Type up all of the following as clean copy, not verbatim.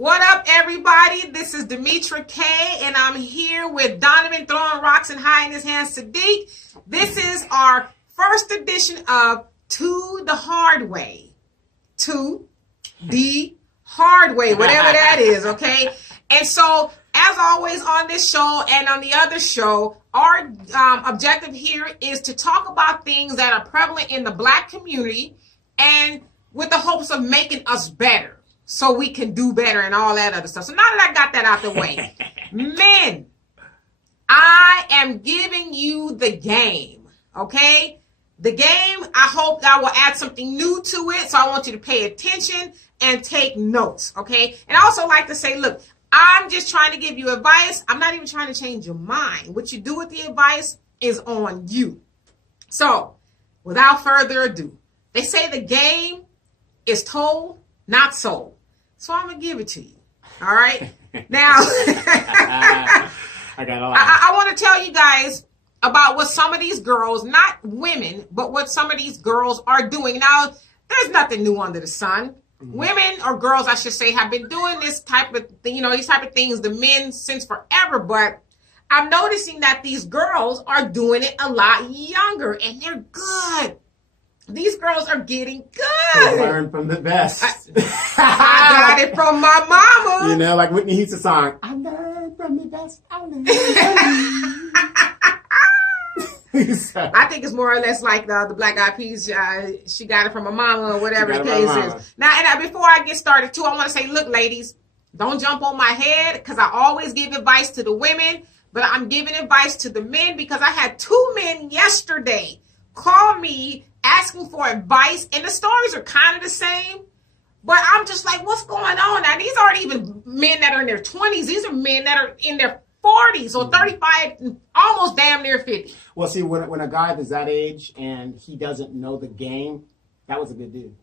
What up, everybody? This is Demetra, Kaye, and I'm here with Donovan throwing rocks and high in his hands, Sadiq. This is our first edition of To the Hard Way. To the Hard Way, whatever that is, okay? And so, as always on this show and on the other show, our objective here is to talk about things that are prevalent in the Black community and with the hopes of making us better. So we can do better and all that other stuff. So now that I got that out the way, men, I am giving you the game, okay? The game, I hope I will add something new to it. So I want you to pay attention and take notes, okay? And I also like to say, look, I'm just trying to give you advice. I'm not even trying to change your mind. What you do with the advice is on you. So without further ado, they say the game is told, not sold. So I'm going to give it to you. All right? Now, I want to tell you guys about what some of these girls, not women, but what some of these girls are doing. Now, there's nothing new under the sun. Mm-hmm. Women, or girls, I should say, have been doing this type of thing, these type of things, the men, since forever. But I'm noticing that these girls are doing it a lot younger, and they're good. These girls are getting good. They learn from the best. I got it from my mama. You know, like Whitney Houston's song, I learned from the best. I learned from I think it's more or less like the Black Eyed Peas. She got it from her mama or whatever the case is. Now, and before I get started, too, I want to say, look, ladies, don't jump on my head because I always give advice to the women, but I'm giving advice to the men because I had 2 men yesterday call me asking for advice, and the stories are kind of the same, but I'm just like, what's going on? Now, these aren't even men that are in their 20s. These are men that are in their 40s or 35, almost damn near 50. Well, see, when a guy is that age and he doesn't know the game, that was a good dude.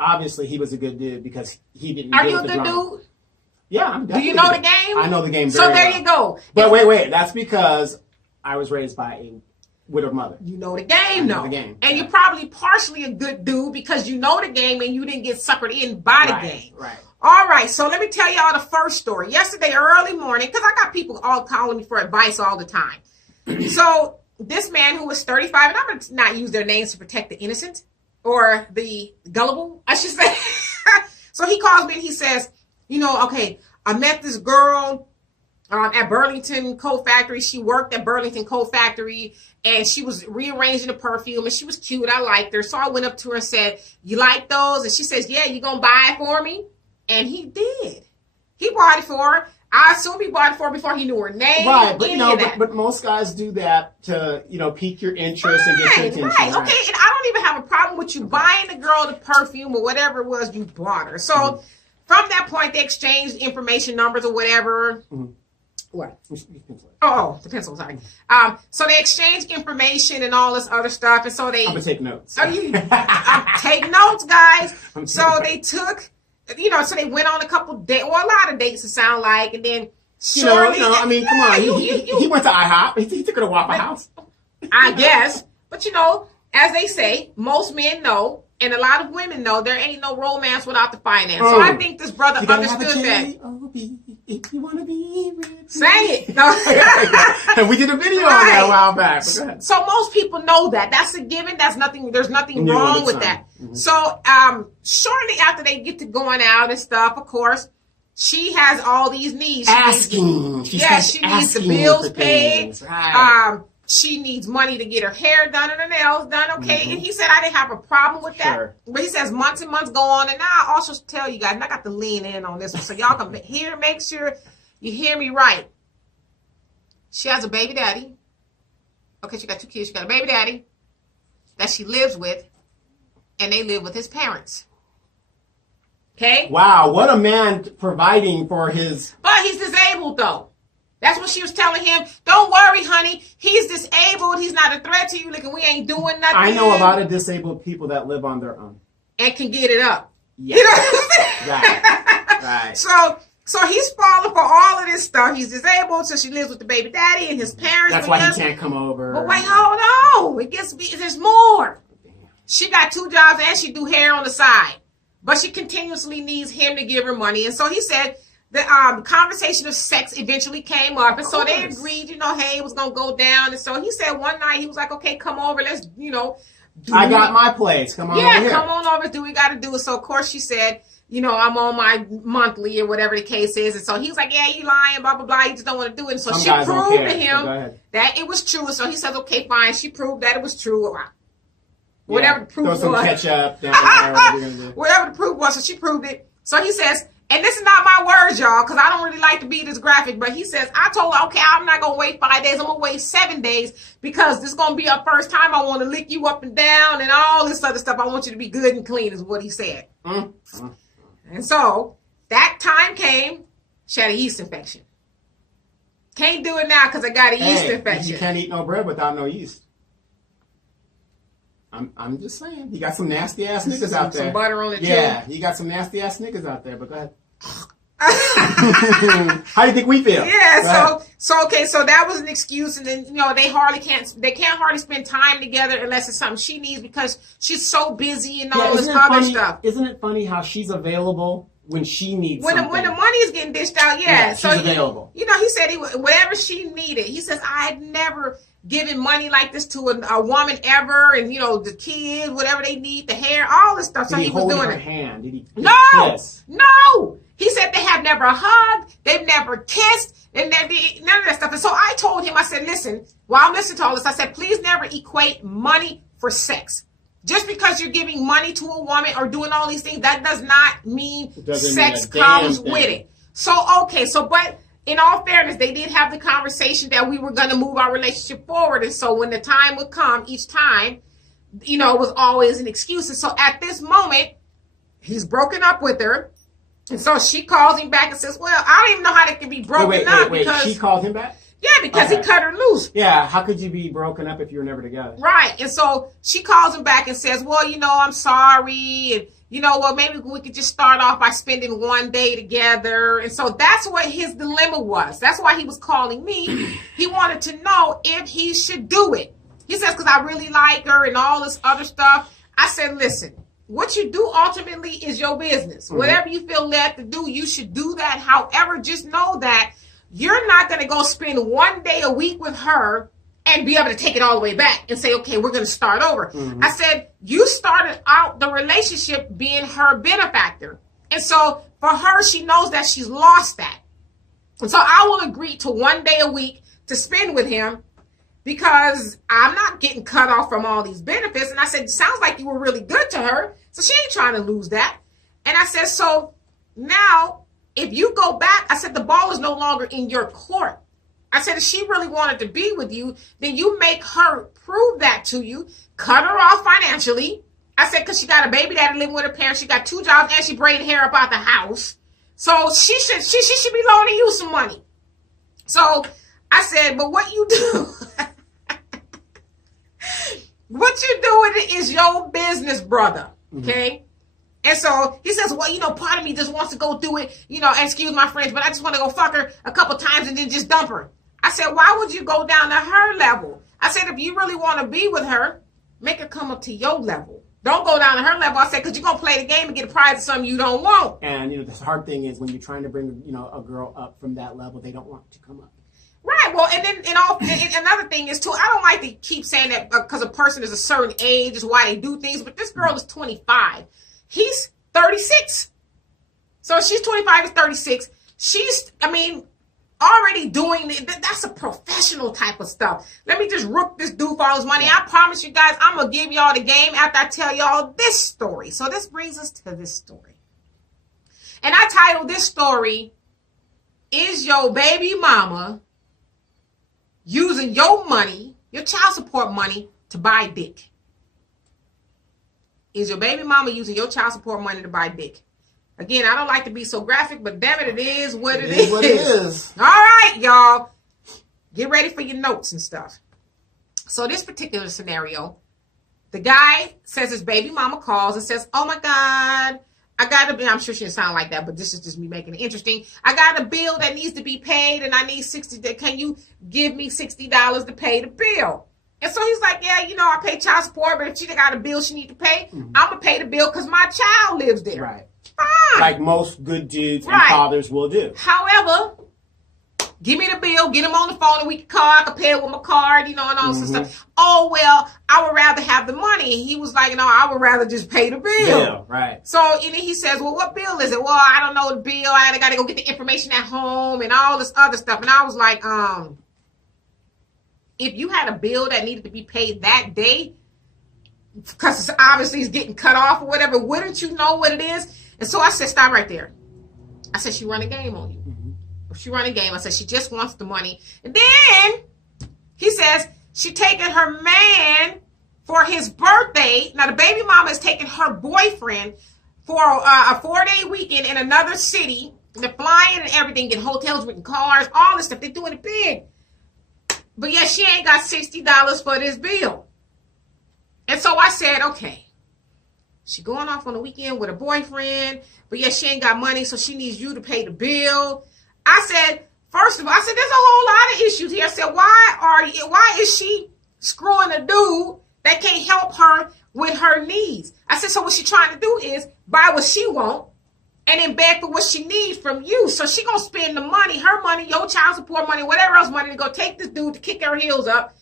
Obviously, he was a good dude because he didn't. Are you a good dude? Yeah, I'm definitely. Do you know the game? I know the game very well. So there you go. But wait. That's because I was raised by a widowed mother. You know the game, though. The game. And you're probably partially a good dude because you know the game and you didn't get suckered in by the game. Right. All right, so let me tell y'all the first story. Yesterday, early morning, because I got people all calling me for advice all the time. So this man who was 35, and I'm going to not use their names to protect the innocent or the gullible, I should say. So he calls me and he says, okay, I met this girl at Burlington Coat Factory. She worked at Burlington Coat Factory, and she was rearranging the perfume, and she was cute. I liked her. So I went up to her and said, you like those? And she says, yeah, you going to buy it for me? And he did. He bought it for her. I assume he bought it for her before he knew her name. Right, but most guys do that to, pique your interest and get your attention. Right, okay. And I don't even have a problem with you buying the girl the perfume or whatever it was you bought her. So from that point, they exchanged information numbers or whatever. Mm-hmm. What? Oh, the pencil, sorry. So they exchanged information and all this other stuff. And so they... I'm going to take notes. Take notes, guys. So they took, so they went on a couple dates, or a lot of dates, it sound like. And then shortly... come on. He went to IHOP. He took her to Waffle House. I guess. But, as they say, most men know, and a lot of women know, there ain't no romance without the finance. So I think this brother understood that. If you want to be rich. Say it. No. And we did a video on that a while back. So most people know that. That's a given. There's nothing wrong with that. Mm-hmm. So shortly after they get to going out and stuff, of course, she has all these needs. She needs the bills paid. Right. She needs money to get her hair done and her nails done, okay? Mm-hmm. And he said I didn't have a problem with that. Sure. But he says months and months go on. And now I also tell you guys, and I got to lean in on this one so y'all can make sure you hear me right. She has a baby daddy. Okay, she got 2 kids. She got a baby daddy that she lives with, and they live with his parents. Okay? Wow, what a man providing for his... But he's disabled, though. That's what she was telling him. Don't worry, honey. He's disabled. He's not a threat to you. Like, we ain't doing nothing. I know a lot of disabled people that live on their own. And can get it up. Yeah. Right. So he's falling for all of this stuff. He's disabled, so she lives with the baby daddy and his parents. That's why he can't come over. But wait, hold on. There's more. She got 2 jobs and she do hair on the side. but she continuously needs him to give her money. And so he said the conversation of sex eventually came up. And so they agreed, hey, it was going to go down. And so he said one night, he was like, okay, come over. Let's, I got my place. Come on over here. Come on over. Do we got to do it? So, of course, she said, I'm on my monthly or whatever the case is. And so he was like, yeah, you lying, blah, blah, blah. You just don't want to do it. And so she proved to him that it was true. And so he says, okay, fine. She proved that it was true. Whatever the proof was. Throw some ketchup down there. Whatever the proof was. So she proved it. So he says, and this is not my words, y'all, because I don't really like to be this graphic, but he says, I told her, okay, I'm not going to wait 5 days. I'm going to wait 7 days because this is going to be our first time. I want to lick you up and down and all this other stuff. I want you to be good and clean is what he said. Mm-hmm. And so that time came, she had a yeast infection. Can't do it now because I got a yeast infection. You can't eat no bread without no yeast. I'm just saying. You got some nasty ass niggas out there. Some butter on it too. Yeah, you got some nasty ass niggas out there, but go ahead. How do you think we feel? Yeah, so that was an excuse, and then they can't hardly spend time together unless it's something she needs because she's so busy and all this other stuff. Isn't it funny how she's available when she needs something? When the money is getting dished out, she's available. He said whatever she needed. He says I had never given money like this to a woman ever, and the kids, whatever they need, the hair, all this stuff. So he was doing her hand. Did he kiss? No. He said they have never hugged, they've never kissed, and none of that stuff. And so I told him, I said, listen, while I'm listening to all this, I said, please never equate money for sex. Just because you're giving money to a woman or doing all these things, that does not mean sex comes with it. But in all fairness, they did have the conversation that we were going to move our relationship forward. And so when the time would come, each time, it was always an excuse. And so at this moment, he's broken up with her. And so she calls him back and says, well, I don't even know how they can be broken up. Wait, she called him back? Yeah, because he cut her loose. Yeah, how could you be broken up if you were never together? Right. And so she calls him back and says, well, I'm sorry. And maybe we could just start off by spending one day together. And so that's what his dilemma was. That's why he was calling me. He wanted to know if he should do it. He says, because I really like her and all this other stuff. I said, listen, what you do ultimately is your business. Mm-hmm. Whatever you feel led to do, you should do that. However, just know that you're not going to go spend 1 day a week with her and be able to take it all the way back and say, okay, we're going to start over. Mm-hmm. I said, you started out the relationship being her benefactor. And so for her, she knows that she's lost that. And so I will agree to 1 day a week to spend with him because I'm not getting cut off from all these benefits. And I said, sounds like you were really good to her. So she ain't trying to lose that. And I said, so now if you go back, I said, the ball is no longer in your court. I said, if she really wanted to be with you, then you make her prove that to you, cut her off financially. I said, because she got a baby daddy living with her parents. She got 2 jobs and she braided hair up out the house. So she should be loaning you some money. So I said, but what you do, what you doing is your business, brother. Okay. Mm-hmm. And so he says, well, part of me just wants to go through it, excuse my French, but I just want to go fuck her a couple times and then just dump her. I said, why would you go down to her level? I said, if you really want to be with her, make her come up to your level. Don't go down to her level. I said, because you're going to play the game and get a prize of something you don't want. And, the hard thing is when you're trying to bring, a girl up from that level, they don't want to come up. Right. Well, and then another thing is, too, I don't like to keep saying that because a person is a certain age is why they do things. But this girl is 25. He's 36. So she's 25 and 36. She's, already doing it. That's a professional type of stuff. Let me just rook this dude for all his money. I promise you guys, I'm going to give y'all the game after I tell y'all this story. So this brings us to this story. And I titled this story, Is Your Baby Mama Using Your Money, your child support money, to buy dick? Is your baby mama using your child support money to buy dick? Again, I don't like to be so graphic, but damn it, it is what it is. What it is. All right, y'all. Get ready for your notes and stuff. So this particular scenario, the guy says his baby mama calls and says, oh my God, I got a bill. I'm sure she didn't sound like that, but this is just me making it interesting. I got a bill that needs to be paid and I need $60. Can you give me $60 to pay the bill? And so he's like, yeah, you know, I pay child support, but if she got a bill she need to pay, I'm going to pay the bill because my child lives there. Right. Fine. Like most good dudes and fathers will do. However, give me the bill, get him on the phone, and we can call. I can pay it with my card, you know, and all this stuff. Oh, well, I would rather have the money. And he was like, no, I would rather just pay the bill. Yeah, right. So and then he says, well, what bill is it? Well, I don't know the bill. I got to go get the information at home and all this other stuff. And I was like, if you had a bill that needed to be paid that day, because obviously it's getting cut off or whatever, wouldn't you know what it is? And so I said, stop right there. I said, she run a game on you. She run a game. I said, she just wants the money. And then he says she taking her man for his birthday. Now, the baby mama is taking her boyfriend for a 4-day weekend in another city. They're flying and everything, getting hotels, renting cars, all this stuff. They're doing it big. But yeah, she ain't got $60 for this bill. And so I said, okay, she going off on the weekend with a boyfriend, but yeah, she ain't got money, so she needs you to pay the bill. I said, first of all, I said, there's a whole lot of issues here. I said, why is she screwing a dude that can't help her with her needs? I said, so what she trying to do is buy what she want and then beg for what she needs from you. So she gonna spend the money, her money, your child support money, whatever else money, to go take this dude to kick her heels up.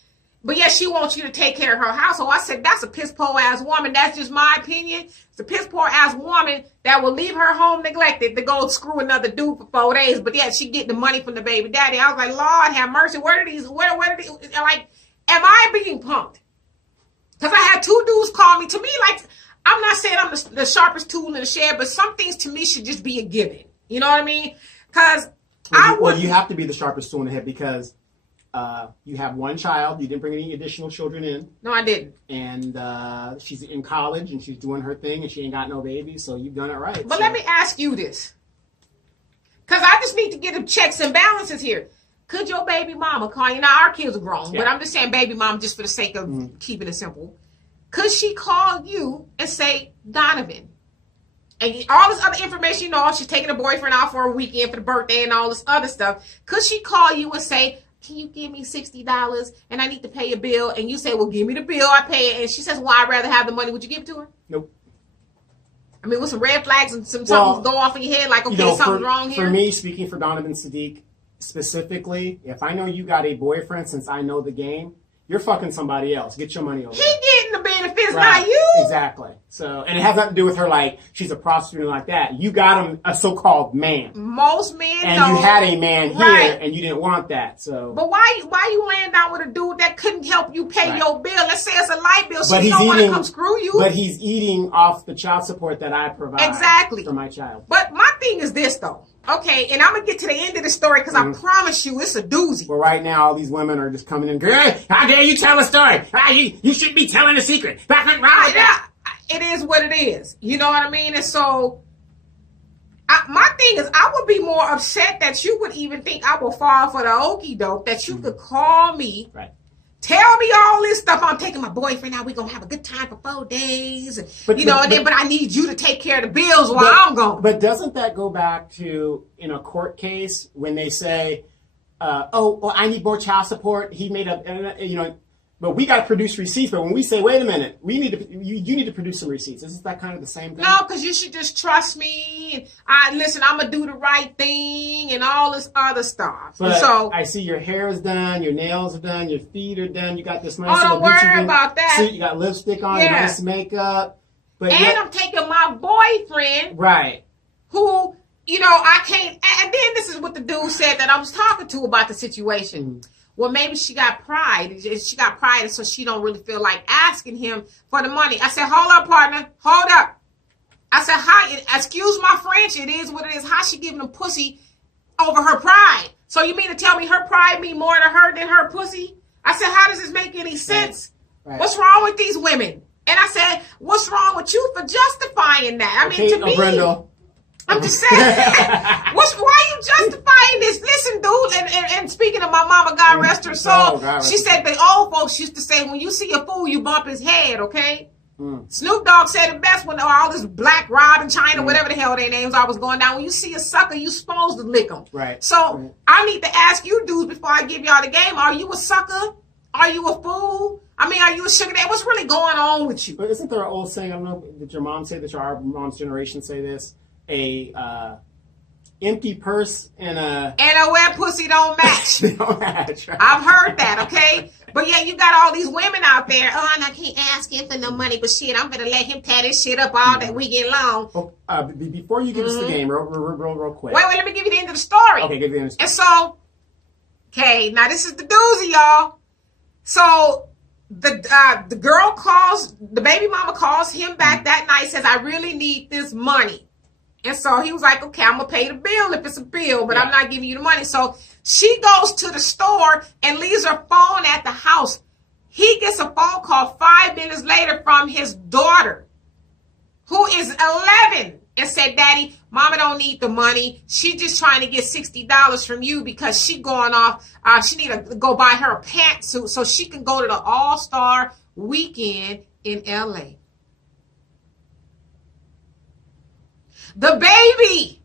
But yeah, she wants you to take care of her household. I said, that's a piss-poor ass woman. That's just my opinion. It's a piss-poor ass woman that will leave her home neglected to go screw another dude for 4 days. But yeah, she get the money from the baby daddy. I was like, Lord have mercy. Where did these, like, am I being punked? Because I had 2 dudes call me. To me, like, I'm not saying I'm the sharpest tool in the shed, but some things to me should just be a given. You know what I mean? Because well, you have to be the sharpest tool in the head because you have one child. You didn't bring any additional children in. No, I didn't. And she's in college and she's doing her thing and she ain't got no baby. So you've done it right. But let me ask you this. Because I just need to get the checks and balances here. Could your baby mama call you? Now, our kids are grown, but I'm just saying baby mom just for the sake of keeping it simple. Could she call you and say, Donovan, and all this other information, you know, she's taking a boyfriend out for a weekend for the birthday and all this other stuff. Could she call you and say, can you give me $60 and I need to pay a bill? And you say, well, give me the bill, I pay it. And she says, well, I'd rather have the money. Would you give it to her? Nope. I mean, with some red flags and something go off in your head, like, okay, something's wrong here. For me, speaking for Donovan Sadiq specifically, if I know you got a boyfriend since I know the game, you're fucking somebody else. Get your money over. He getting the benefits, right. Not you. Exactly. So, and it has nothing to do with her like she's a prostitute like that. You got him a so-called man. Most men and don't. You had a man here, right. And you didn't want that. So, but why you laying down with a dude that couldn't help you pay your bill? Let's say it's a light bill. But she don't want to come screw you. But he's eating off the child support that I provide. Exactly. For my child. But my thing is this though. Okay, and I'm going to get to the end of the story because I promise you it's a doozy. Well, right now, all these women are just coming in, girl, how dare you tell a story? You shouldn't be telling a secret. It is what it is. You know what I mean? And so, my thing is, I would be more upset that you would even think I will fall for the okie doke, that you could call me. Right. Tell me all this stuff. I'm taking my boyfriend out. We're going to have a good time for 4 days. But I need you to take care of the bills while I'm gone. But doesn't that go back to, in a court case, when they say, I need more child support. He made up, but we got to produce receipts. But when we say, wait a minute, you need to produce some receipts. Isn't that kind of the same thing? No, because you should just trust me. And listen, I'm going to do the right thing and all this other stuff. But so I see your hair is done, your nails are done, your feet are done. You got this nice little Gucci worry about that. suit. You got lipstick on, nice makeup. But I'm taking my boyfriend. Right. Who, I can't. And then this is what the dude said that I was talking to about the situation. Well, maybe she got pride. She got pride, so she don't really feel like asking him for the money. I said, hold up, partner. Hold up. I said, excuse my French. It is what it is. How she giving him pussy over her pride? So you mean to tell me her pride mean more to her than her pussy? I said, how does this make any sense? Right. What's wrong with these women? And I said, what's wrong with you for justifying that? I mean, to me, Brenda. I'm just saying, why are you justifying this? Listen, dude, and speaking of my mama, God rest her soul, she said the old folks used to say, when you see a fool, you bump his head, okay? Snoop Dogg said it best when all this Black Rob and China, whatever the hell their names are, was going down. When you see a sucker, you supposed to lick them. Right. So I need to ask you dudes before I give y'all the game, are you a sucker Are you a fool? I mean, are you a sugar daddy? What's really going on with you? But isn't there an old saying, I don't know, did your mom say this or our mom's generation say this? Empty purse and a wet pussy don't match. They don't match, right? I've heard that, okay? But yeah, you got all these women out there. Oh, and I can't ask him for no money, but shit, I'm gonna let him tear this shit up all that weekend long. Oh, before you give us the game, real quick. Wait, let me give you the end of the story. Okay, give you the end of the story. And so, okay, now this is the doozy, y'all. So the girl calls, the baby mama calls him back that night, says, I really need this money. And so he was like, okay, I'm going to pay the bill if it's a bill, but I'm not giving you the money. So she goes to the store and leaves her phone at the house. He gets a phone call 5 minutes later from his daughter, who is 11, and said, Daddy, Mama don't need the money. She just trying to get $60 from you because she going off. She need to go buy her a pantsuit so she can go to the All-Star weekend in L.A. The baby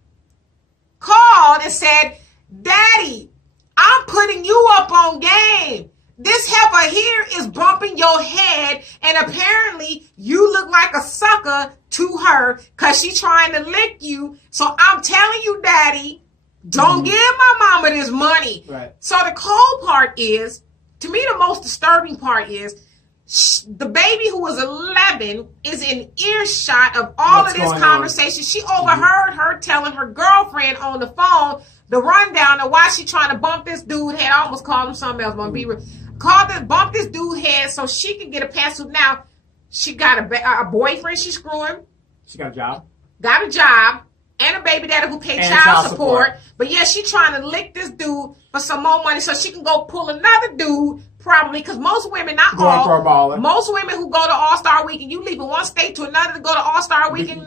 called and said, Daddy, I'm putting you up on game. This heifer here is bumping your head, and apparently you look like a sucker to her because she's trying to lick you. So I'm telling you, Daddy, don't give my mama this money. Right. So the cold part is, to me, the most disturbing part is, the baby who was 11 is in earshot of all of this conversation. She overheard her telling her girlfriend on the phone the rundown of why she trying to bump this dude head. I almost called him something else. Bump this dude head so she can get a pantsuit. Now, she got a boyfriend she's screwing. She got a job. Got a job. And a baby daddy who paid child support. But yeah, she trying to lick this dude for some more money so she can go pull another dude. Probably because most women, not all, most women who go to All-Star Weekend, you leaving one state to another to go to All-Star Weekend.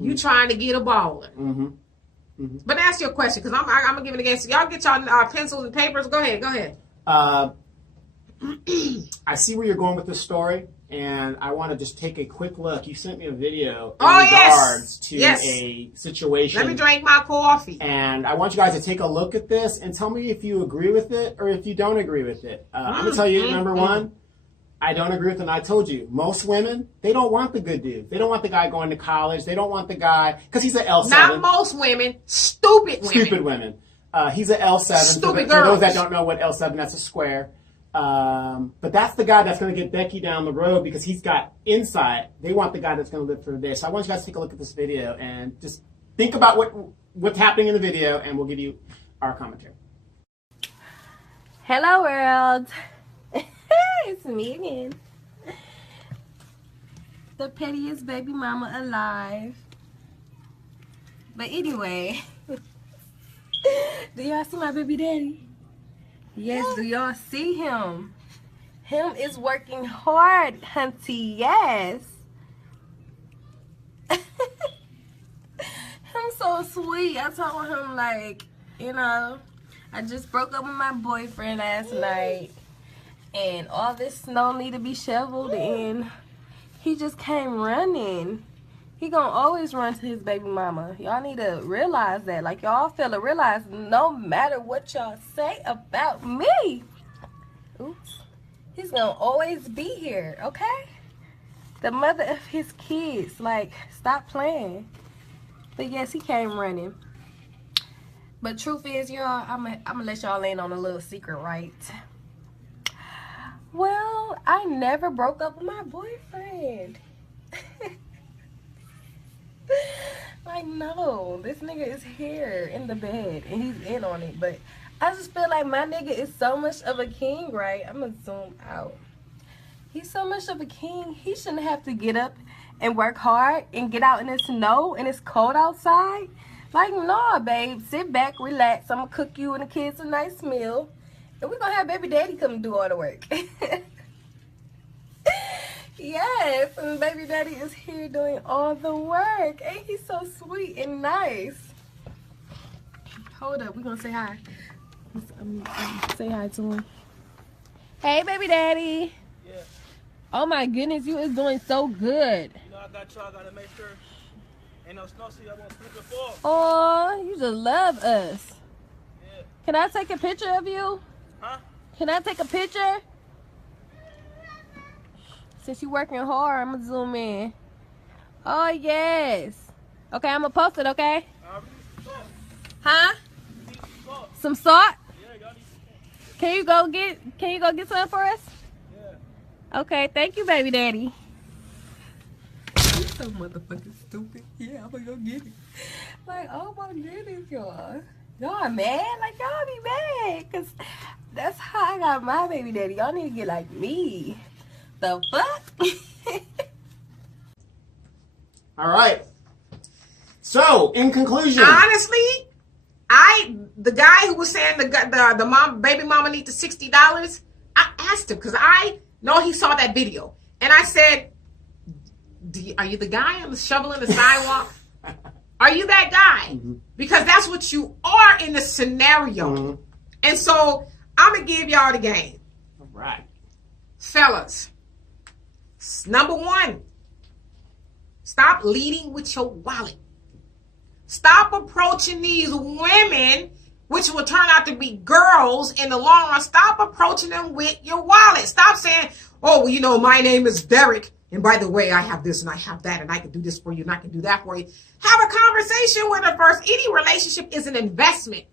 You trying to get a baller. But ask your question, because I'm gonna give it again. So y'all get y'all pencils and papers. Go ahead. I see where you're going with this story, and I want to just take a quick look. You sent me a video in regards to a situation. Let me drink my coffee. And I want you guys to take a look at this and tell me if you agree with it or if you don't agree with it. I'm going to tell you, number one, I don't agree with it. And I told you, most women, they don't want the good dude. They don't want the guy going to college. They don't want the guy, because he's an L7. Not most women, stupid women. Stupid women. He's an L7. Stupid girls. For those that don't know what L7, that's a square. But that's the guy that's going to get Becky down the road because he's got insight. They want the guy that's going to live for this. So I want you guys to take a look at this video and just think about what's happening in the video, and we'll give you our commentary. Hello, world. It's me again. The pettiest baby mama alive. But anyway, do y'all see my baby daddy? Yes, do y'all see him? Him is working hard, hunty, yes. Him so sweet. I told him, like, you know, I just broke up with my boyfriend last night, and all this snow need to be shoveled, and he just came running. He gonna always run to his baby mama. Y'all need to realize that. Like, y'all fella realize no matter what y'all say about me, oops, he's gonna always be here, okay? The mother of his kids. Like, stop playing. But yes, he came running. But truth is, y'all, I'm gonna let y'all in on a little secret, right? Well, I never broke up with my boyfriend. Like, no, this nigga is here in the bed and he's in on it. But I just feel like my nigga is so much of a king, right? I'm gonna zoom out. He's so much of a king, he shouldn't have to get up and work hard and get out in the snow and it's cold outside. Like, no, babe, sit back, relax. I'm gonna cook you and the kids a nice meal, and we're gonna have baby daddy come do all the work. Yes, and baby daddy is here doing all the work. Ain't he so sweet and nice? Hold up, we're gonna say hi. Say hi to him. Hey, baby daddy. Yeah. Oh my goodness, you is doing so good. You know, I gotta make sure ain't no snow, so I won't slip and fall. Oh, you just love us. Yeah. Can I take a picture of you? Huh? Can I take a picture? Since you working hard, I'm gonna zoom in. Oh yes. Okay, I'm gonna post it. Okay. Huh? Some salt? Can you go get some for us? Yeah. Okay, thank you, baby daddy. You so motherfucking stupid. Yeah, I'm gonna go get it. Like, oh my goodness, y'all. Y'all mad? Like, y'all be mad. Because that's how I got my baby daddy. Y'all need to get like me. The fuck? All right. So, in conclusion. Honestly, the guy who was saying the baby mama need the $60, I asked him because I know he saw that video. And I said, are you the guy on the shoveling the sidewalk? Are you that guy? Mm-hmm. Because that's what you are in the scenario. Mm-hmm. And so I'm going to give y'all the game. All right. Fellas, number one, stop leading with your wallet. Stop approaching these women, which will turn out to be girls in the long run. Stop approaching them with your wallet. Stop saying, oh, well, you know, my name is Derek. And by the way, I have this and I have that and I can do this for you and I can do that for you. Have a conversation with her first. Any relationship is an investment.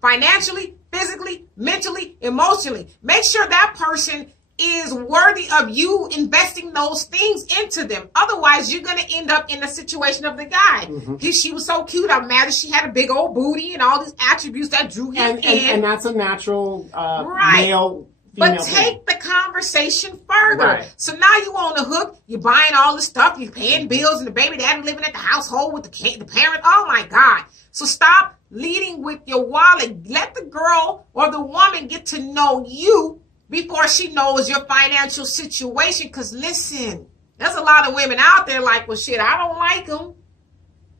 Financially, physically, mentally, emotionally. Make sure that person is worthy of you investing those things into them. Otherwise, you're going to end up in the situation of the guy. Mm-hmm. She was so cute. I'm mad that she had a big old booty and all these attributes that drew him in. And that's a natural right. Male. But take the conversation further. Right. So now you on the hook. You're buying all this stuff. You're paying bills, and the baby daddy living at the household with the parent. Oh my God! So stop leading with your wallet. Let the girl or the woman get to know you before she knows your financial situation. Because listen, there's a lot of women out there like, well, shit, I don't like him,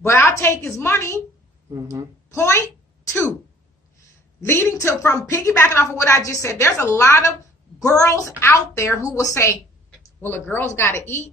but I'll take his money. Mm-hmm. Point two. Leading to, from piggybacking off of what I just said, there's a lot of girls out there who will say, well, a girl's got to eat.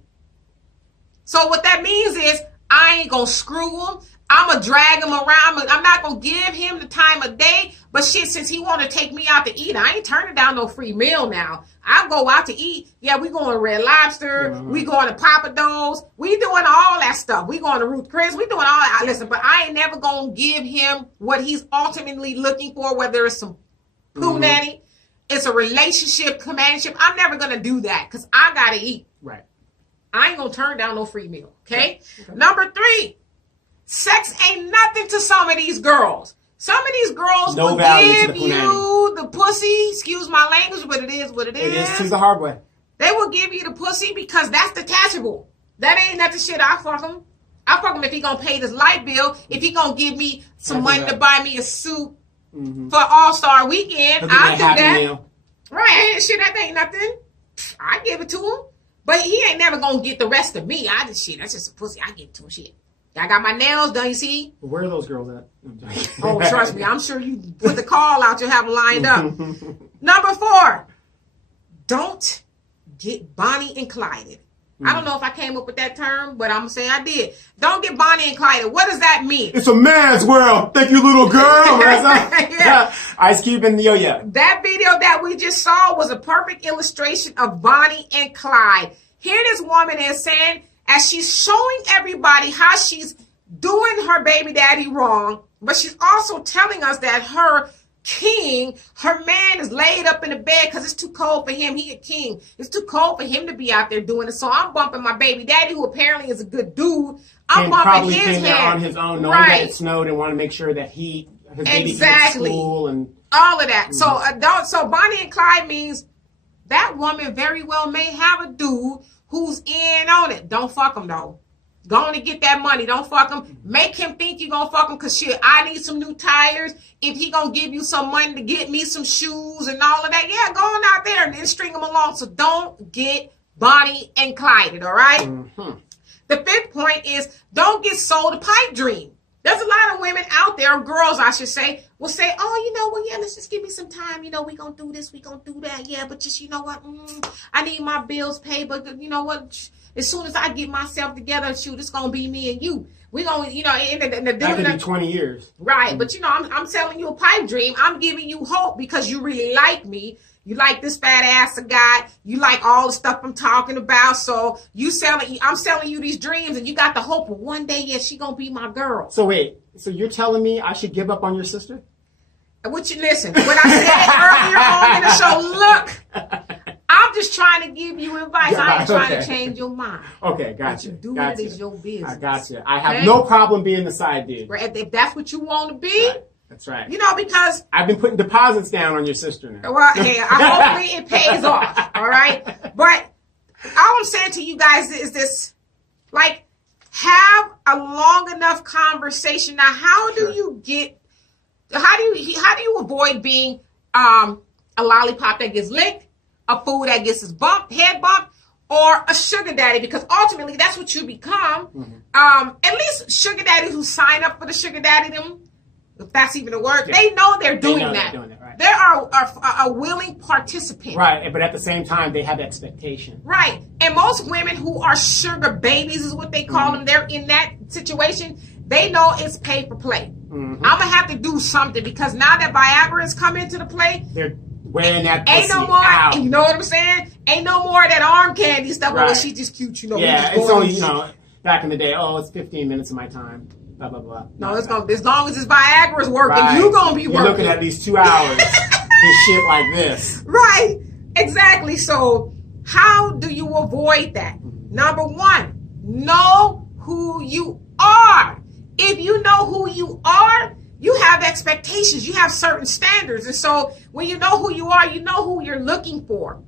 So what that means is I ain't going to screw him. I'm going to drag him around. I'm not going to give him the time of day. But shit, since he want to take me out to eat, I ain't turning down no free meal now. I'll go out to eat. Yeah, we going to Red Lobster. Mm-hmm. We going to Papa Do's. We doing all that stuff. We going to Ruth Chris. We doing all that. Listen, but I ain't never going to give him what he's ultimately looking for, whether it's some poo nanny, it's a relationship, companionship. I'm never going to do that because I got to eat. Right. I ain't going to turn down no free meal. Okay? Number 3, sex ain't nothing to some of these girls. Some of these girls will give you the pussy. Excuse my language, but it is what it is. It is to the hard way. They will give you the pussy because that's detachable. That ain't nothing shit. I fuck him. I fuck him if he gonna pay this light bill. If he gonna give me some money to buy me a suit for All-Star Weekend, I'll do that. Meal. Right. Shit, that ain't nothing. I give it to him. But he ain't never gonna get the rest of me. I just shit. That's just a pussy. I give it to him. Shit. I got my nails done, you see? Where are those girls at? Oh, trust me. I'm sure you put the call out. You'll have them lined up. Number 4, don't get Bonnie and Clyde. I don't know if I came up with that term, but I'm going to say I did. Don't get Bonnie and Clyde. What does that mean? It's a man's world. Thank you, little girl. Yeah. Ice Cube and Yo-Yo. That video that we just saw was a perfect illustration of Bonnie and Clyde. Here this woman is saying, as she's showing everybody how she's doing her baby daddy wrong, but she's also telling us that her king, her man is laid up in the bed because it's too cold for him. He a king. It's too cold for him to be out there doing it. So I'm bumping my baby daddy, who apparently is a good dude. I'm bumping his came there on his own, knowing that it snowed, and want to make sure that his baby can go to school and all of that. Mm-hmm. So Bonnie and Clyde means that woman very well may have a dude who's in on it. Don't fuck him though. Go on and get that money. Don't fuck him. Make him think you gonna fuck him because shit, I need some new tires. If he gonna give you some money to get me some shoes and all of that, yeah, go on out there and then string him along. So don't get Bonnie and Clyde, all right? Mm-hmm. The 5th point is don't get sold a pipe dream. There's a lot of women out there, girls I should say, will say, oh, you know, well, yeah, let's just give me some time. You know, we gonna do this, we gonna do that. Yeah, but just, you know what, I need my bills paid, but you know what, as soon as I get myself together, shoot, it's gonna be me and you. We gonna, you know, that could be 20 years. Right, but you know, I'm selling you a pipe dream. I'm giving you hope because you really like me. You like this fat ass of guy. You like all the stuff I'm talking about. So I'm selling you these dreams, and you got the hope of one day, yeah, she gonna be my girl. So wait, so you're telling me I should give up on your sister? Listen, when I said earlier on in the show, look, I'm just trying to give you advice. Yeah, I ain't trying okay. to change your mind. Okay, What gotcha. you do Gotcha. it is your business. I gotcha. I have Okay? no problem being the side dude. Right? If that's what you want to be, Right. That's right. you know, because I've been putting deposits down on your sister now. well, hey, hopefully it pays off. All right, but all I'm saying to you guys is this: like, have a long enough conversation. Now, how do you avoid being a lollipop that gets licked, a fool that gets his head bumped, or a sugar daddy? Because ultimately, that's what you become. Mm-hmm. At least sugar daddies who sign up for the sugar daddy-dom, if that's even a word, they know they're doing that. They're doing it, right. They are a willing participant. Right, but at the same time, they have expectation. Right. And most women who are sugar babies is what they call them. They're in that situation. They know it's pay for play. I'm going to have to do something because now that Viagra has come into the play, They're wearing that ain't pussy no more, out. you know what I'm saying? Ain't no more of that arm candy stuff. Right. Oh, she's just cute, you know. Yeah, we just it's going- only, back in the day, it's 15 minutes of my time. Blah, blah, blah. No, it's going to, as long as this Viagra's working, Right. you're going to be You're working. looking at these 2 hours. This shit like this. Right. Exactly. So how do you avoid that? Number one, know who you are. If you know who you are, you have expectations. You have certain standards. And so when you know who you are, you know who you're looking for.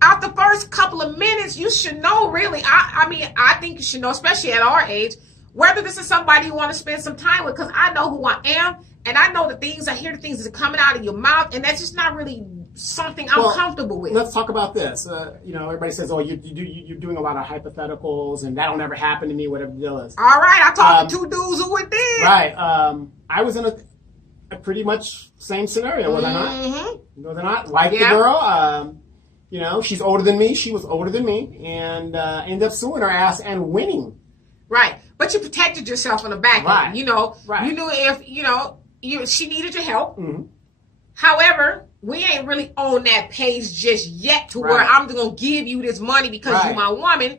Out the first couple of minutes, you should know really. I think you should know, especially at our age, whether this is somebody you want to spend some time with, because I know who I am. And I know the things, I hear the things that are coming out of your mouth, and that's just not really something I'm comfortable with. Let's talk about this. Everybody says, you're doing a lot of hypotheticals, and that'll never happen to me, whatever the deal is. All right, I talked to two dudes who it did. Right. I was in a pretty much same scenario, was I not? Mm-hmm. Was I not? Liked the girl. She's older than me. She was older than me, and ended up suing her ass and winning. Right. But you protected yourself on the back end. Right. You knew if, she needed your help. Mm-hmm. However, we ain't really on that page just yet to where I'm going to give you this money because you're my woman.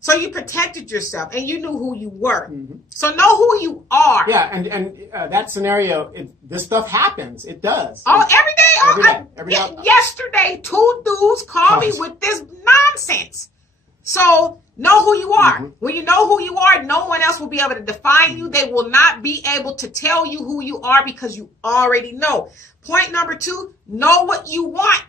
So you protected yourself and you knew who you were. Mm-hmm. So know who you are. Yeah, and that scenario, this stuff happens. It does. Oh, every day? Every day. Yesterday, two dudes called me with this nonsense. So know who you are. Mm-hmm. When you know who you are, no one else will be able to define you. They will not be able to tell you who you are because you already know. Point number 2, know what you want.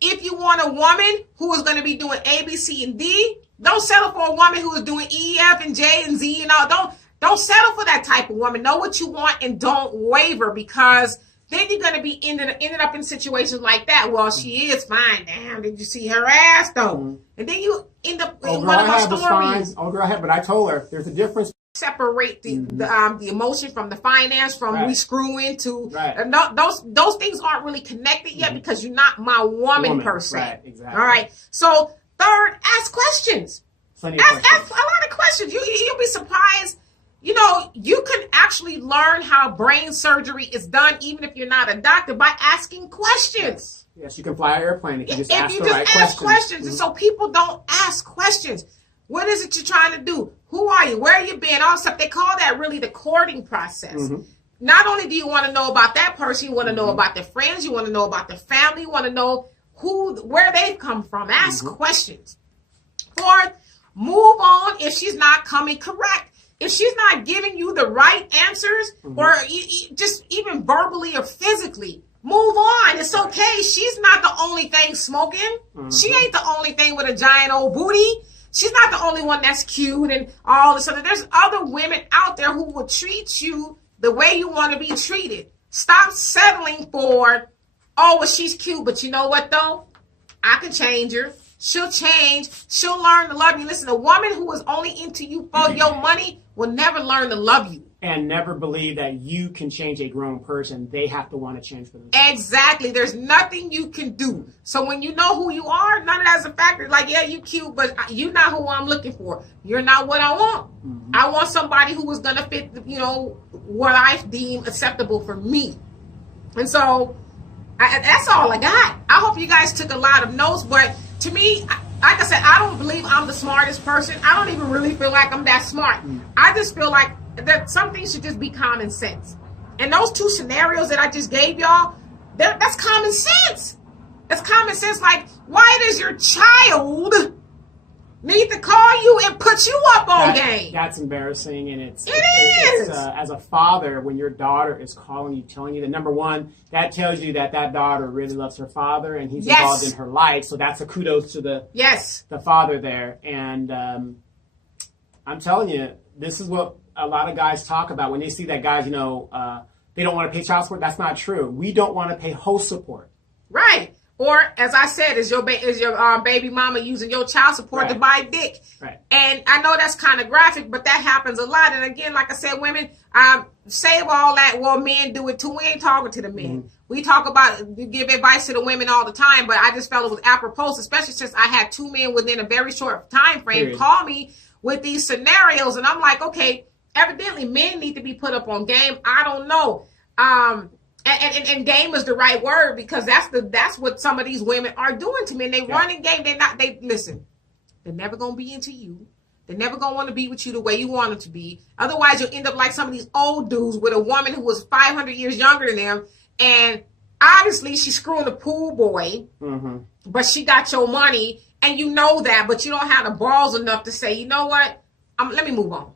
If you want a woman who is going to be doing A, B, C, and D, don't settle for a woman who is doing E, F, and J, and Z and all. Don't settle for that type of woman. Know what you want and don't waver, because then you're going to be ended up in situations like that. Well, she is fine. Damn, did you see her ass though? Mm-hmm. And then you end up in one of her stories. But I told her there's a difference. Separate the emotion from the finance, from we screw into. Right. Those things aren't really connected yet because you're not my woman per se. Right, exactly. All right. So third, ask questions. Ask a lot of questions. You'll be surprised. You can actually learn how brain surgery is done, even if you're not a doctor, by asking questions. Yes, you can fly an airplane if you just ask the right questions. Mm-hmm. And so people don't ask questions. What is it you're trying to do? Who are you? Where you been? All stuff. They call that really the courting process. Mm-hmm. Not only do you want to know about that person, you want to know about their friends, you want to know about their family, you want to know where they've come from. Ask questions. Fourth, move on if she's not coming correct. If she's not giving you the right answers, or just even verbally or physically, move on. It's okay. She's not the only thing smoking. She ain't the only thing with a giant old booty. She's not the only one that's cute and all this other. There's other women out there who will treat you the way you want to be treated. Stop settling for, she's cute, but you know what though? I can change her. She'll change. She'll learn to love you. Listen, a woman who is only into you for your money will never learn to love you. And never believe that you can change a grown person. They have to want to change for themselves. Exactly. There's nothing you can do. So when you know who you are, none of that's a factor. Like, yeah, you cute, but you're not who I'm looking for. You're not what I want. Mm-hmm. I want somebody who is going to fit, what I deem acceptable for me. And so That's all I got. I hope you guys took a lot of notes, but to me, like I said, I don't believe I'm the smartest person. I don't even really feel like I'm that smart. I just feel like that some things should just be common sense. And those two scenarios that I just gave y'all, that's common sense. That's common sense. Like, why does your child need to call you and put you up on game? That's embarrassing, and it is. As a father, when your daughter is calling you, telling you that, number one, that tells you that daughter really loves her father and he's involved in her life. So that's a kudos to the father there. And I'm telling you, this is what a lot of guys talk about when they see that guys, they don't want to pay child support. That's not true. We don't want to pay host support. Right. Or, as I said, is your baby mama using your child support to buy dick? Right. And I know that's kind of graphic, but that happens a lot. And again, like I said, women, save all that. Well, men do it too. We ain't talking to the men. We talk about, we give advice to the women all the time, but I just felt it was apropos, especially since I had two men within a very short time frame call me with these scenarios. And I'm like, okay, evidently men need to be put up on game. I don't know. And game is the right word, because that's what some of these women are doing to me. And they running game. Listen, they're never going to be into you. They're never going to want to be with you the way you want them to be. Otherwise, you'll end up like some of these old dudes with a woman who was 500 years younger than them. And obviously, she's screwing the pool boy, but she got your money. And you know that, but you don't have the balls enough to say, you know what? Let me move on.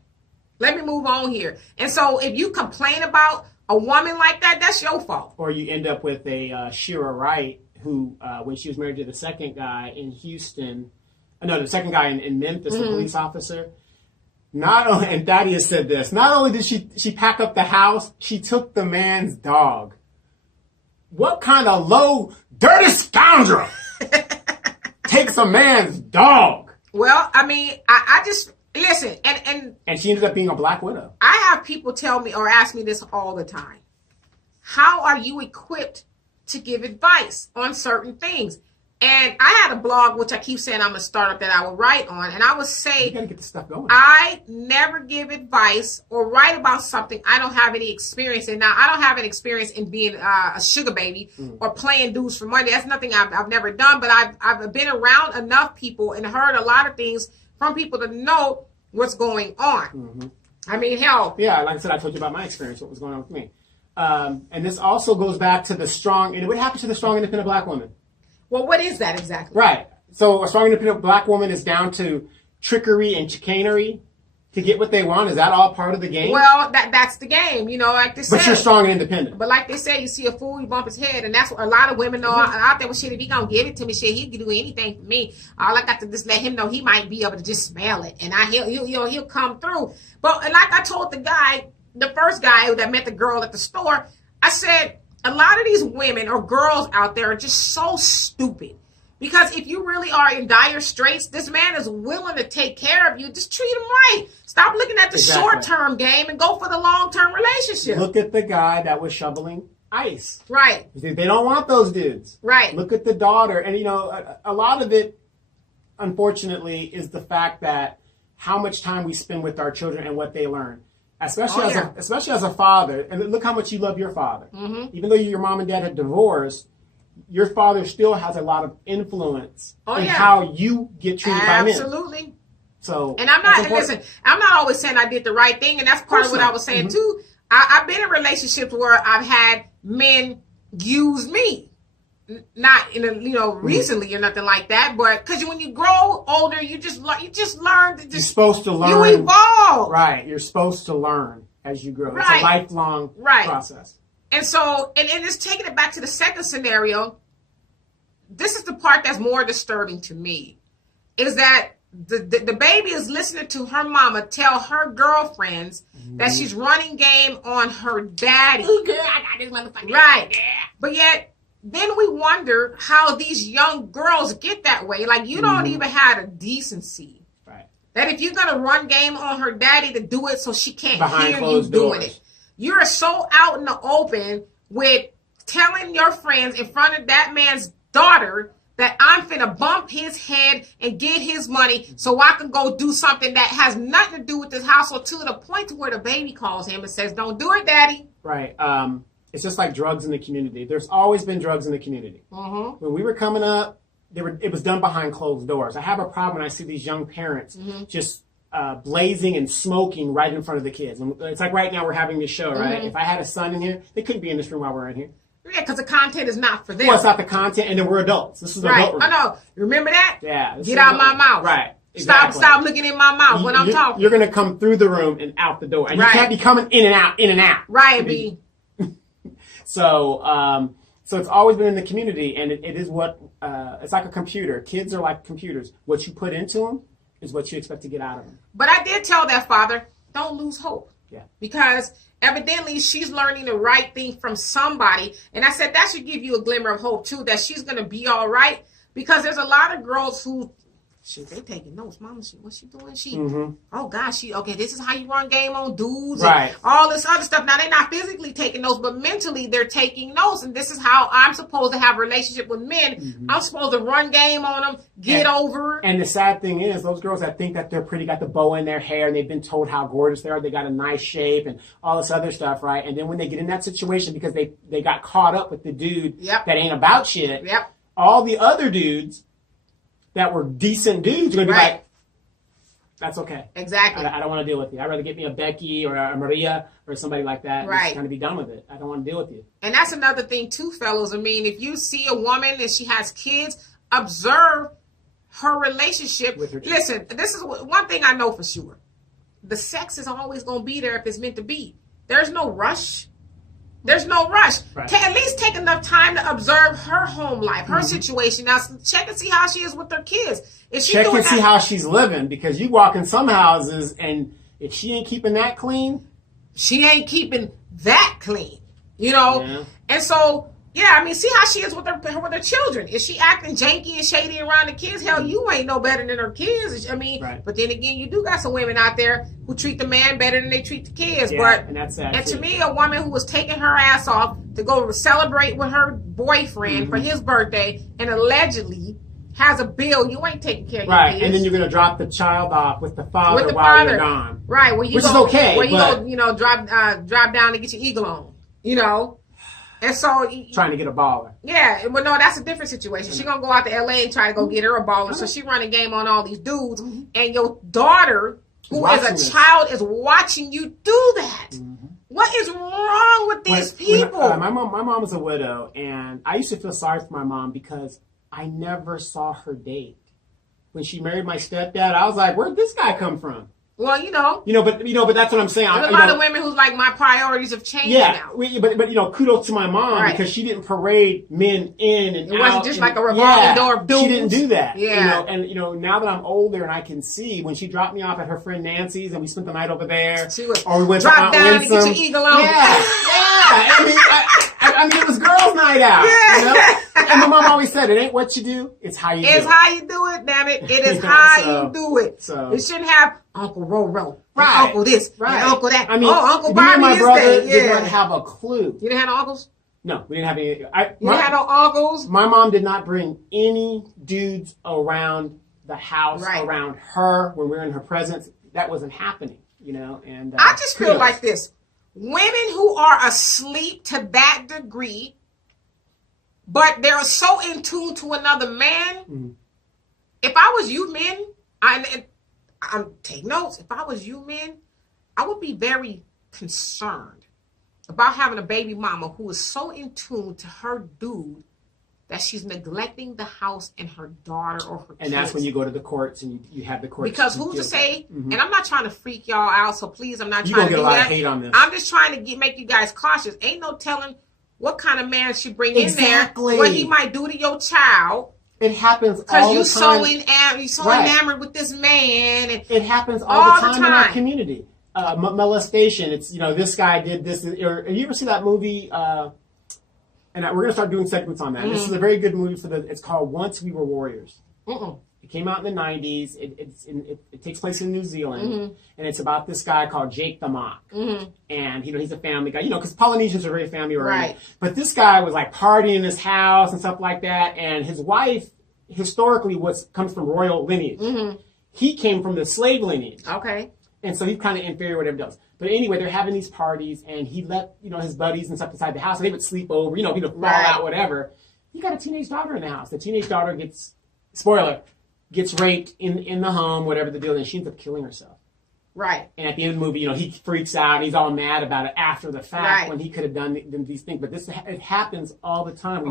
Let me move on here. And so if you complain about a woman like that, that's your fault. Or you end up with a Shira Wright who, when she was married to the second guy in Houston, the second guy in Memphis, the police officer, and Daddies said this, not only did she pack up the house, she took the man's dog. What kind of low, dirty scoundrel takes a man's dog? Well, I mean, I just... Listen, and she ended up being a black widow. I have people tell me or ask me this all the time. How are you equipped to give advice on certain things? And I had a blog, which I keep saying I'm going to start up, that I will write on. And I would say, you got to get the stuff going. I never give advice or write about something I don't have any experience in. Now, I don't have an experience in being a sugar baby or playing dudes for money. That's nothing I've never done. But I've been around enough people and heard a lot of things from people to know what's going on. I mean, hell. Yeah, like I said, I told you about my experience, what was going on with me. And this also goes back to the strong, and what happens to the strong independent black woman? Well, what is that exactly? Right. So a strong independent black woman is down to trickery and chicanery to get what they want. Is that all part of the game? Well, that's the game, like they say. But you're strong and independent. But like they say, you see a fool, you bump his head, and that's what a lot of women know out there. Well, shit, if he gonna give it to me, shit, he can do anything for me. All I got to just let him know he might be able to just smell it, and he'll come through. But like I told the first guy that met the girl at the store, I said, a lot of these women or girls out there are just so stupid. Because if you really are in dire straits, this man is willing to take care of you. Just treat him right. Stop looking at the short-term game and go for the long-term relationship. Look at the guy that was shoveling ice. Right. They don't want those dudes. Right. Look at the daughter. And, a lot of it, unfortunately, is the fact that how much time we spend with our children and what they learn. Especially as a father. And look how much you love your father. Even though your mom and dad had divorced, your father still has a lot of influence in how you get treated by men. Absolutely. So, and I'm not always saying I did the right thing, and that's part of what I was saying too. I've been in relationships where I've had men use me, not in recently or nothing like that, but because when you grow older, you just learn to you're supposed to learn. You evolve, right? You're supposed to learn as you grow. Right. It's a lifelong process. And so, and just taking it back to the second scenario, this is the part that's more disturbing to me, is that the baby is listening to her mama tell her girlfriends that she's running game on her daddy. Ooh, girl, I got this motherfucker. Right. Yeah. But yet, then we wonder how these young girls get that way. Like, you don't even have a decency. Right. That if you're going to run game on her daddy to do it so she can't behind hear you doing it. You're so out in the open with telling your friends in front of that man's daughter that I'm finna bump his head and get his money so I can go do something that has nothing to do with this household, to the point to where the baby calls him and says, "Don't do it, daddy." Right. It's just like drugs in the community. There's always been drugs in the community. When we were coming up, it was done behind closed doors. I have a problem when I see these young parents just blazing and smoking right in front of the kids. And it's like right now we're having this show, right? If I had a son in here, they couldn't be in this room while we're in here. Yeah, because the content is not for them. Well, it's not the content, and then we're adults. This is the adult room. I know. Remember that? Yeah. Get out my mouth. Right. Exactly. Stop looking in my mouth when I'm talking. You're going to come through the room and out the door. And you can't be coming in and out. Right, B. So it's always been in the community, and it is what, it's like a computer. Kids are like computers. What you put into them is what you expect to get out of them. But I did tell that father, don't lose hope. Yeah. Because evidently she's learning the right thing from somebody. And I said that should give you a glimmer of hope, too, that she's going to be all right. Because there's a lot of girls who... they taking notes. Mama, what's she doing? Oh, gosh, okay, this is how you run game on dudes and all this other stuff. Now, they're not physically taking notes, but mentally they're taking notes. And this is how I'm supposed to have a relationship with men. I'm supposed to run game on them, get over. And the sad thing is, those girls that think that they're pretty, got the bow in their hair, and they've been told how gorgeous they are, they got a nice shape and all this other stuff, right? And then when they get in that situation because they got caught up with the dude that ain't about shit, all the other dudes that were decent dudes are going to be like, that's okay. Exactly. I don't want to deal with you. I'd rather get me a Becky or a Maria or somebody like that. And just kind of be done with it. I don't want to deal with you. And that's another thing too, fellas. I mean, if you see a woman and she has kids, observe her relationship with her kids. Listen, this is one thing I know for sure. The sex is always going to be there if it's meant to be. There's no rush. There's no rush. At least take enough time to observe her home life, her situation. Now, check and see how she is with her kids. Check and see how she's living, because you walk in some houses, and if she ain't keeping that clean, she ain't keeping that clean, you know? Yeah. And so, yeah, I mean, see how she is with her children. Is she acting janky and shady around the kids? Hell, you ain't no better than her kids. I mean, but then again, you do got some women out there who treat the man better than they treat the kids. And that's sad. And to me, a woman who was taking her ass off to go celebrate with her boyfriend for his birthday and allegedly has a bill, you ain't taking care of your kids. And then you're going to drop the child off with the father while you're gone. Right. Which is okay. Where you go, drive down and get your eagle on, you know. And so trying to get a baller. Yeah, but no, that's a different situation. She's gonna go out to LA and try to go get her a baller. So she running game on all these dudes. And your daughter, who is a child, is watching you do that. What is wrong with these people? My mom was a widow, and I used to feel sorry for my mom because I never saw her date. When she married my stepdad, I was like, where'd this guy come from? Well, but that's what I'm saying. There's a lot of women who's like, my priorities have changed now. But kudos to my mom because she didn't parade men in and out. It wasn't just like a revolving door of dudes. She didn't do that. Yeah. And now that I'm older and I can see, when she dropped me off at her friend Nancy's and we spent the night over there, or we went to Mount down and get your eagle on. I mean, it was girls' night out. Yeah. You know? And my mom always said, it ain't what you do, it's how you do it. It's how you do it, damn it. It is how you do it. So it shouldn't have Uncle Roro, Uncle this, and Uncle that. I mean, Uncle Bobby my is brother that. didn't have a clue. You didn't have no uncles? No, we didn't have any. You didn't have no uncles? My mom did not bring any dudes around the house, around her, when we were in her presence. That wasn't happening, And I just feel like this. Women who are asleep to that degree, but they're so in tune to another man. If I was you men, I'm take notes. If I was you men, I would be very concerned about having a baby mama who is so in tune to her dude that she's neglecting the house and her daughter or her kids. And that's when you go to the courts and you have the courts. Because who's to say, and I'm not trying to freak y'all out, so please, I'm not trying to do that. You're going to get a lot of hate on this. I'm just trying to make you guys cautious. Ain't no telling what kind of man she bring in there, what he might do to your child. It happens all the time. Because you're so enamored with this man. And it happens all the time in our community. Molestation. It's, this guy did this. Or, you ever see that movie? And we're going to start doing segments on that. This is a very good movie it's called Once We Were Warriors. It came out in the 90s. It takes place in New Zealand. And it's about this guy called Jake the Mach. And, he's a family guy. Because Polynesians are very family oriented. But this guy was like partying in his house and stuff like that. And his wife, historically, comes from royal lineage. He came from the slave lineage. Okay. And so he's kind of inferior, whatever he does. But anyway, they're having these parties, and he let his buddies and stuff inside the house, and they would sleep over, people fall Right. out, whatever. He got a teenage daughter in the house. The teenage daughter gets raped in the home, whatever the deal, and she ends up killing herself. Right. And at the end of the movie, he freaks out. He's all mad about it after the fact Right. when he could have done these things. But it happens all the time.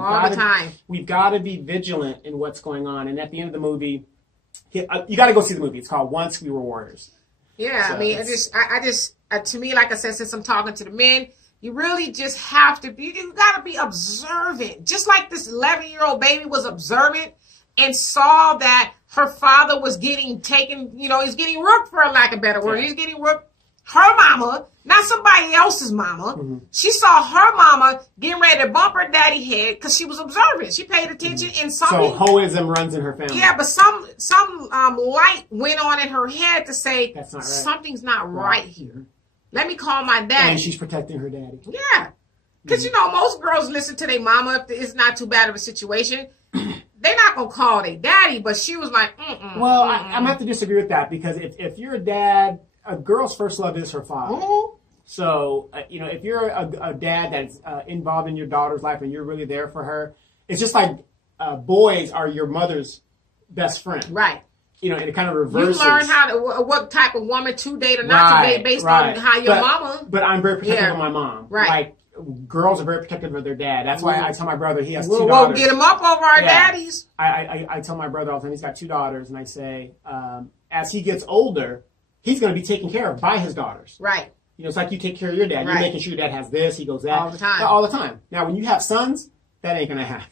We've got to be vigilant in what's going on. And at the end of the movie, you got to go see the movie. It's called Once We Were Warriors. Yeah, So I mean, to me, like I said, since I'm talking to the men, you really just have to be, you got to be observant. Just like this 11-year-old baby was observant and saw that her father was getting taken, he's getting rooked, for lack of a better word. Yeah. He's getting rooked. Her mama, not somebody else's mama. Mm-hmm. She saw her mama getting ready to bump her daddy head because she was observant. She paid attention and something. So hoism runs in her family. Yeah, but some light went on in her head to say, That's not right. something's not right here. Let me call my daddy. And she's protecting her daddy. Yeah. Because, most girls listen to their mama if it's not too bad of a situation. They're not going to call their daddy, but she was like, Well, I'm going to have to disagree with that because if you're a dad, a girl's first love is her father. Mhm. So, if you're a dad that's involved in your daughter's life and you're really there for her, it's just like boys are your mother's best friend. Right. And it kind of You reverses. learn what type of woman to date or not to date based on how your mama. But I'm very protective Yeah. of my mom. Right. Like, girls are very protective of their dad. That's why I tell my brother he has two We'll daughters. get him up over our Yeah. daddies. I tell my brother all the time he's got two daughters, and I say, as he gets older, he's going to be taken care of by his daughters. Right. It's like you take care of your dad. Right. You're making sure your dad has this, he goes that. All the time. All the time. Now, when you have sons, that ain't going to happen.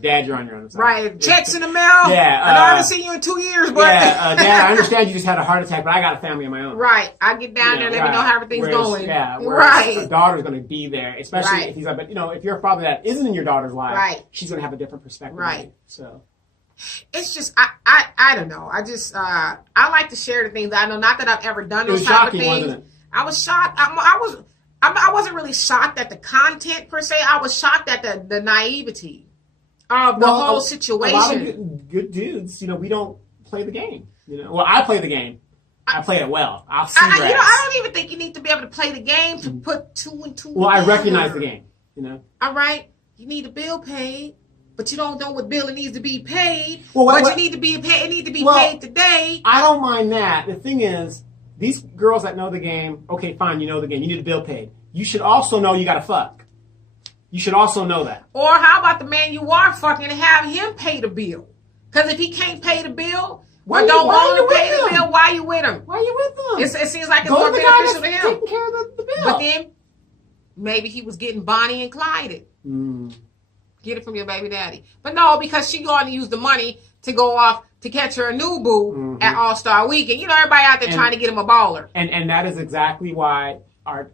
Dad, you're on your own. Right. Checks in the mail. Yeah, I haven't seen you in 2 years, but. Yeah, Dad, I understand you just had a heart attack, but I got a family of my own. Right. I get down there and let me know how everything's going. Yeah, whereas right. a daughter's going to be there, especially Right. if he's like, but if you're a father that isn't in your daughter's life, Right. she's going to have a different perspective. Right. So. It's just I don't know. I just I like to share the things I know. Not that I've ever done It was those type of shocking, things. wasn't it? I was shocked. I wasn't really shocked at the content per se. I was shocked at the naivety of the whole situation. A lot of good dudes, we don't play the game. Well, I play the game. I play it well. I'll see I grass. don't even think you need to be able to play the game to put two and two. Well, I together. recognize the game. All right, you need a bill paid, but you don't know what bill it needs to be paid. Well, but you need to be paid. It need to be paid today. I don't mind that. The thing is, these girls that know the game, okay, fine, you know the game. You need a bill paid. You should also know you got to fuck. You should also know that. Or how about the man you are fucking and have him pay the bill? Because if he can't pay the bill, or don't want to pay the bill, why you with him? Why are you with them? It seems like it's Go more to the guy beneficial that's to him. taking care of the bill. But then maybe he was getting Bonnie and Clyde. Mm. Get it from your baby daddy. But no, because she going to use the money to go off to catch her a new boo at All-Star Weekend. Everybody out there trying to get him a baller. And that is exactly why our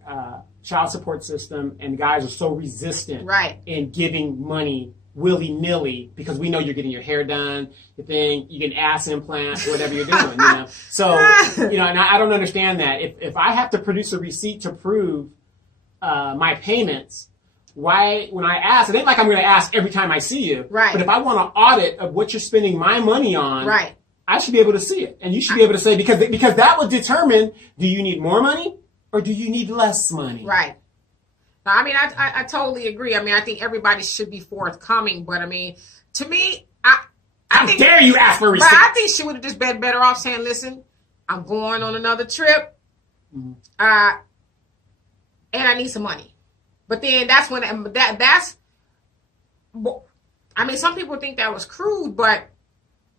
child support system and guys are so resistant in giving money willy-nilly, because we know you're getting your hair done, you get ass implants, whatever you're doing. So, and I don't understand that. If I have to produce a receipt to prove my payments, why, when I ask, it ain't like I'm going to ask every time I see you. Right. But if I want an audit of what you're spending my money on, Right. I should be able to see it. And you should be able to say, because that will determine, do you need more money or do you need less money? Right. I mean, I totally agree. I mean, I think everybody should be forthcoming. But, I mean, to me, How dare you ask for a receipt? But I think she would have just been better off saying, listen, I'm going on another trip. And I need some money. But then that's when, I mean, some people think that was crude, but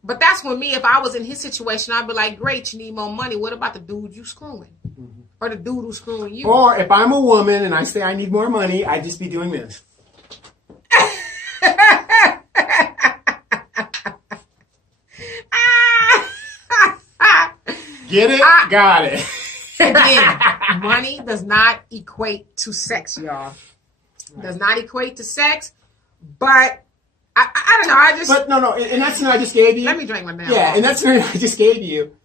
that's when me, if I was in his situation, I'd be like, great, you need more money. What about the dude you screwing? Or the dude who's screwing you? Or if I'm a woman and I say I need more money, I'd just be doing this. Get it? Got it. Again, money does not equate to sex, y'all. Does not equate to sex, but I don't know. I just. But no, and that's what I just gave you. Let me drink my damn. Yeah, and that's what I just gave you.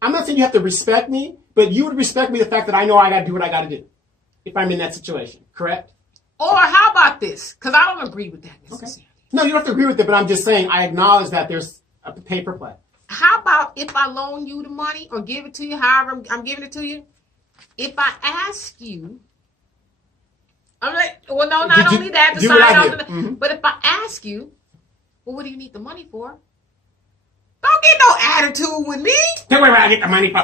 I'm not saying you have to respect me, but you would respect me the fact that I know I got to do what I got to do if I'm in that situation. Correct? Or how about this? Because I don't agree with that necessarily. Okay. No, you don't have to agree with it, but I'm just saying I acknowledge that there's a paper play. How about if I loan you the money or give it to you, however I'm giving it to you, if I ask you, I'm like, well, no, not Do- only that, to do sign what I off, did. on but if I ask you, well, what do you need the money for? Don't get no attitude with me. Don't worry about I get the money for.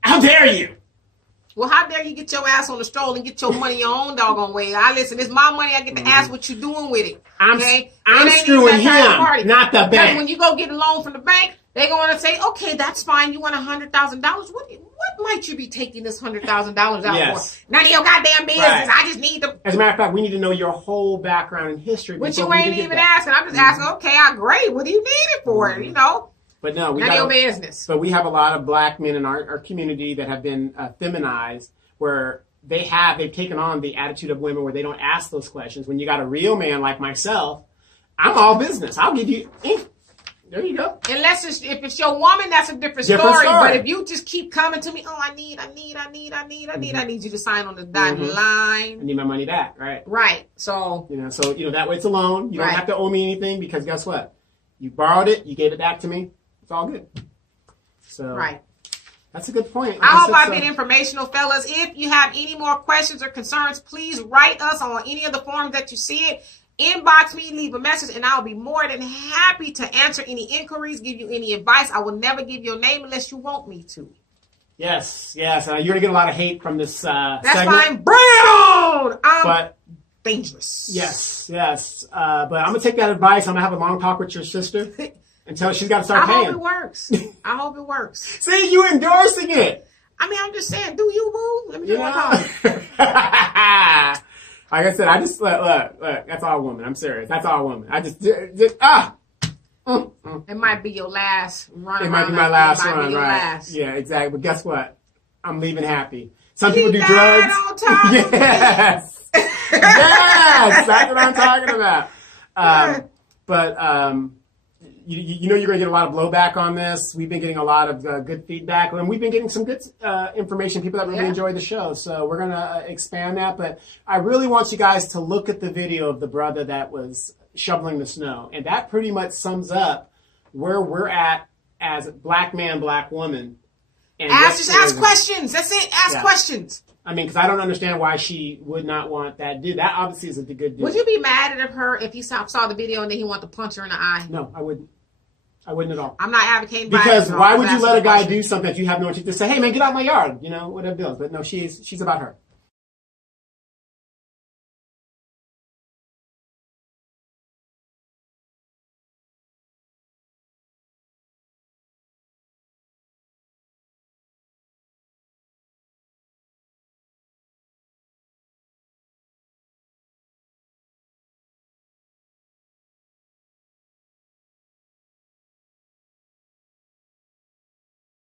How dare you? Well, how dare you get your ass on the stroll and get your money your own doggone way? I listen, it's my money. I get to ask what you doing with it. Okay? I'm It ain't screwing even that kind of him, party. not the Because bank. when you go get a loan from the bank, they're going to say, okay, that's fine. You want $100,000. What might you be taking this $100,000 out Yes. for? None of your goddamn business. Right. I just need to. As a matter of fact, we need to know your whole background and history. Which before you we ain't get even that. asking. I'm just asking, okay, great. What do you need it for? You know? But no, we None of your got. business. But we have a lot of black men in our community that have been feminized, where they've taken on the attitude of women where they don't ask those questions. When you got a real man like myself, I'm all business. I'll give you. There you go. Unless if it's your woman, that's a different story. But if you just keep coming to me, oh, I need you to sign on the dotted line. I need my money back, right? Right. So that way it's a loan. You don't have to owe me anything because guess what? You borrowed it, you gave it back to me. It's all good. So right. That's a good point. I hope I've been informational, fellas. If you have any more questions or concerns, please write us on any of the forums that you see it. Inbox me, leave a message, and I'll be more than happy to answer any inquiries, give you any advice. I will never give your name unless you want me to. Yes. You're going to get a lot of hate from this That's segment. fine. Brown! But dangerous. Yes. But I'm going to take that advice. I'm going to have a long talk with your sister until she's got to start paying. I hope it works. See, you endorsing it. I mean, I'm just saying, do you, boo? Let me do one time. Like I said, I just look. That's all woman. I'm serious. That's all woman. I just It might be your last run. It might be my last run, right? Yeah, exactly. But guess what? I'm leaving happy. Some people do drugs. Yes, yes, that's what I'm talking about. You know you're going to get a lot of blowback on this. We've been getting a lot of good feedback, and we've been getting some good information, people that really enjoy the show. So we're going to expand that. But I really want you guys to look at the video of the brother that was shoveling the snow. And that pretty much sums up where we're at as black man, black woman. And ask questions. That's it. Ask questions. I mean, because I don't understand why she would not want that dude. That obviously is a good dude. Would you be mad at her if he saw the video and then he wanted to punch her in the eye? No, I wouldn't. I wouldn't at all. I'm not advocating because violence. Why would you let a guy do something if you have no chance to say, hey man, get out of my yard? You know, whatever it is. But no, she's about her.